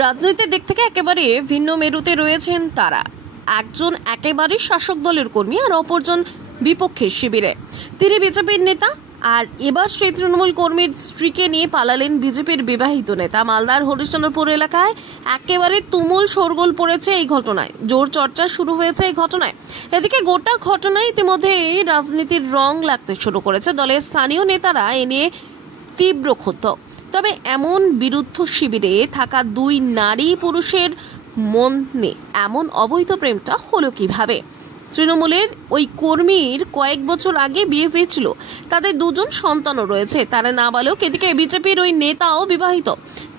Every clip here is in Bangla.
রাজনীতির দিক থেকে একেবারে ভিন্ন মেরুতে রয়েছেন তারা। একজন একেবারে শাসক দলের কর্মী আর অপরজন বিপক্ষের শিবিরে। তিনি বিজেপির নেতা, আর এবার সেই তৃণমূল কর্মীর স্ত্রীকে নিয়ে পালালেন বিজেপির বিবাহিত নেতা। মালদার হরিশ্চন্দ্রপুর এলাকায় একেবারে তুমুল শোরগোল পড়েছে এই ঘটনায়, জোর চর্চা শুরু হয়েছে এই ঘটনায়। এদিকে গোটা ঘটনায় ইতিমধ্যে রাজনীতির রং লাগতে শুরু করেছে। দলের স্থানীয় নেতারা এ নিয়ে তীব্র ক্ষুব্ধ। তবে এমন বিরুদ্ধ শিবিরে থাকা দুই নারী পুরুষের মনে এমন অবৈধ প্রেমটা হলো কিভাবে? তৃণমূলের ওই কর্মীর কয়েক বছর আগে বিয়ে হয়েছিল, তাদের দুজন সন্তানও রয়েছে, তারা নাবালক। এদিকে বিজেপির ওই নেতাও বিবাহিত,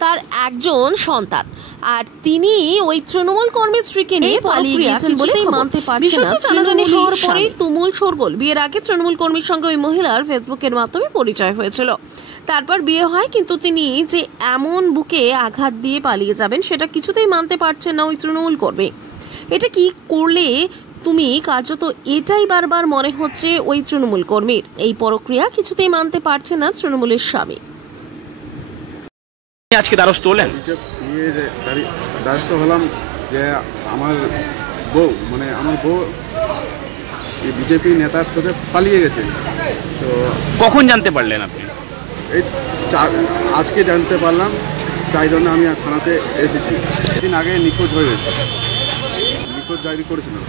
তার একজন সন্তান, আর তিনি ওই তৃণমূল কর্মীর স্ত্রীকে নিয়ে পালিয়ে গিয়েছেন বলে মানতে পারছেন না। জানাজানি হওয়ার পরেই তুমুল শোরগোল। বিয়ের আগে তৃণমূল কর্মীর সঙ্গে ওই মহিলার ফেসবুকের মাধ্যমে পরিচয় হয়েছিল, তারপর বিয়ে হয়, কিন্তু তিনি যে এমন বুকে আঘাত দিয়ে পালিয়ে যাবেন সেটা কিছুতেই মানতে পারছেন না ওই তৃণমূল কর্মী। এটা কি করলে তুমি কার্যত এটাই বারবার মনে হচ্ছে ওই তৃণমূল কর্মীর। এই প্রক্রিয়া কিছুতেই মানতে পারছে না তৃণমূলের স্বামী। আজকে দ্বারস্থ হলেন? দ্বারস্থ হলাম যে আমার বউ বিজেপি নেতার সাথে পালিয়ে গেছে। তো কখন জানতে পারলেন আপনি? এই আজকে জানতে পারলাম, তাই জন্য আমি থানাতে এসেছি। দিন আগে নিখোঁজ হয়ে গেছে, নিখোঁজ ডায়েরি করেছিলাম।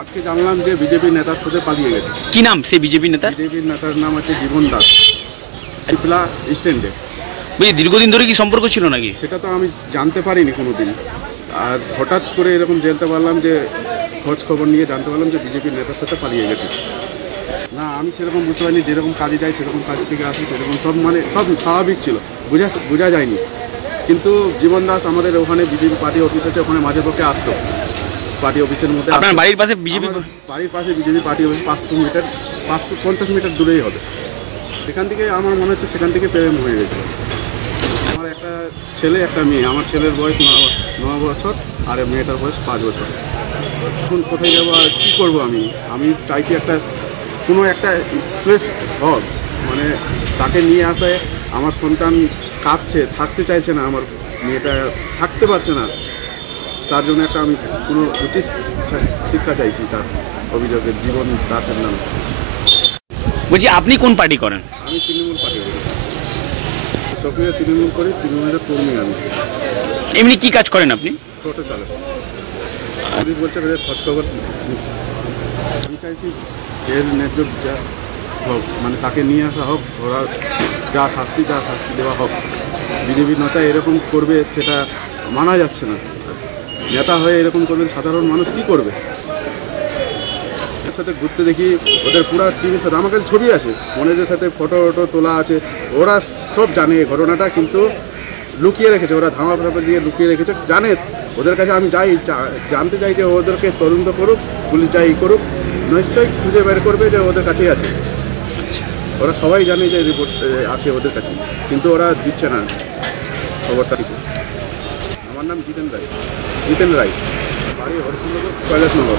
আজকে জানলাম যে বিজেপি নেতার সাথে পালিয়ে গেছে। কি নাম সেই বিজেপি নেতা? বিজেপি নেতার নাম হচ্ছে জীবন দাস, টিপলা স্ট্যান্ডে। দীর্ঘদিন ধরে কি সম্পর্ক ছিল নাকি? সেটা তো আমি জানতে পারিনি কোনোদিন, আর হঠাৎ করে এরকম জানতে পারলাম যে খোঁজ খবর নিয়ে জানতে পারলাম যে বিজেপির নেতার সাথে পালিয়ে গেছে। না, আমি সেরকম বুঝতে পারিনি, যেরকম কাজে যাই সেরকম কাজ থেকে আসি, সেরকম সব স্বাভাবিক ছিল, বোঝা যায়নি। কিন্তু জীবন দাস আমাদের ওখানে বিজেপি পার্টি অফিস আছে, ওখানে মাঝে পক্ষে আসতো। পার্টি অফিসের মধ্যে আপনার বাড়ির পাশে বিজেপি? বাড়ির পাশে বিজেপি পার্টি অফিস 550 মিটার দূরেই হবে। সেখান থেকে আমার মনে হচ্ছে সেখান থেকে প্রেম হয়ে গেছে। আমার একটা ছেলে একটা মেয়ে, আমার ছেলের বয়স 9 বছর আর মেয়েটার বয়স 5 বছর। এখন কোথায় যাবো আর কী করবো? আমি চাইছি কোনো একটা স্পেস হোক, তাকে নিয়ে আসায়। আমার সন্তান কাঁদছে, থাকতে চাইছে না, আমার মেয়েটা থাকতে পারছে না, তার জন্য আমি কোনো উচিত শিক্ষা চাইছি তার অভিযোগের। জীবন দাসের নামে। বলছি, আপনি কোন পার্টি করেন? আমি তৃণমূল পার্টি করি, সক্রিয় তৃণমূল করি, তৃণমূলের কর্মী আমি। এমনি কি কাজ করেন আপনি? টোটো চালক। পুলিশ বলছে খোঁজ খবর নিচ্ছে। আমি চাইছি এর ন্যায্য যা হোক, তাকে নিয়ে আসা হোক, ওরা যা শাস্তি দেওয়া হোক। বিজেপি নেতা এরকম করবে সেটা মানা যাচ্ছে না। নেতা হয়ে এরকম করবে, সাধারণ মানুষ কি করবে? এর সাথে ঘুরতে দেখি ওদের পুরো টিমের সাথে, আমার কাছে ছবি আছে, মনের সাথে ফটো তোলা আছে। ওরা সব জানে এই ঘটনাটা, কিন্তু লুকিয়ে রেখেছে, ওরা ধামা দিয়ে লুকিয়ে রেখেছে, জানে। ওদের কাছে আমি জানতে চাই যে ওদেরকে তদন্ত করুক, পুলিশ যাই করুক, নিশ্চয়ই খুঁজে বের করবে যে ওদের কাছেই আছে। ওরা সবাই জানে যে রিপোর্ট আছে ওদের কাছে, কিন্তু ওরা দিচ্ছে না খবরটা কিছু। আমার নাম জিতেন রায়, বাড়ি হরিশ্চন্দ্রপুর, কৈলাসনগর।